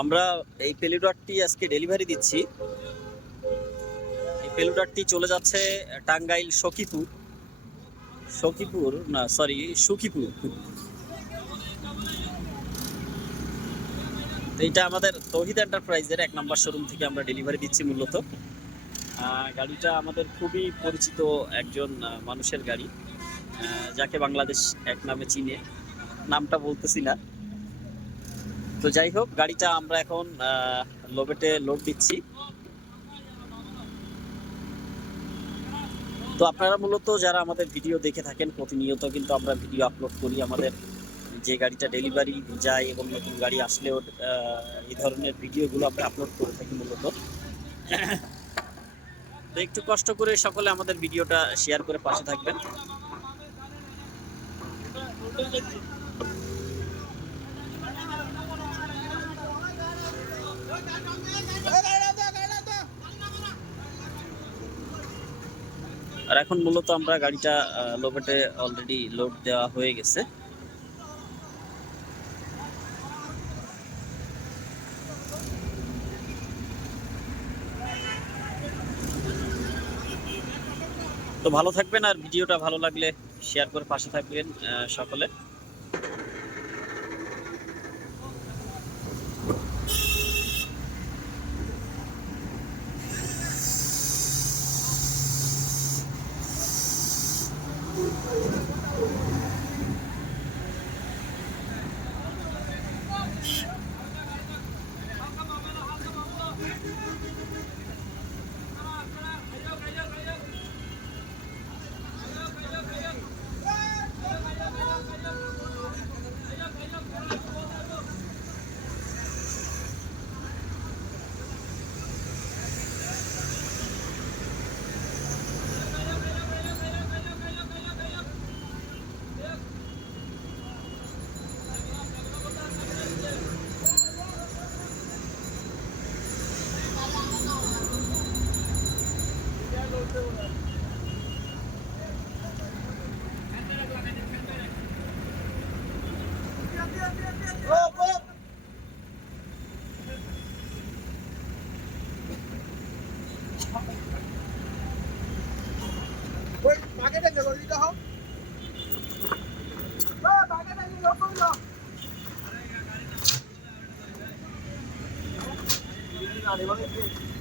আমরা এই পেলুডারটি আজকে ডেলিভারি দিচ্ছি। এই পেলুডারটি চলে যাচ্ছে টাঙ্গাইল সখীপুর না সরি সুখীপুর। তো এটা আমাদের তৌহিদ এন্টারপ্রাইজের 1 নম্বর শোরুম থেকে আমরা ডেলিভারি দিচ্ছি মূলত। গাড়িটা আমাদের খুবই পরিচিত একজন মানুষের গাড়ি, যাকে বাংলাদেশ এক নামে চিনে, নামটা বলতেছি না। তো যাই হোক, গাড়িটা আমরা এখন লোবেটে লোড দিচ্ছি। তো আপনারা মূলত যারা আমাদের ভিডিও দেখে থাকেন, প্রতিনিয়ত কিন্তু আমরা ভিডিও আপলোড করি আমাদের যে গাড়িটা ডেলিভারি যায় এবং নতুন গাড়ি আসলেও এই ধরনের ভিডিওগুলো আমরা আপলোড করে থাকি মূলত। তো একটু কষ্ট করে সকলে আমাদের ভিডিওটা শেয়ার করে পাশে থাকবেন। আর এখন মূলত আমরা গাড়িটা লোবেটে অলরেডি লোড দেওয়া হয়ে গেছে। তো ভালো থাকবেন, আর ভিডিওটা ভালো লাগলে শেয়ার করে পাশে থাকবেন সকলে। Vale, vale.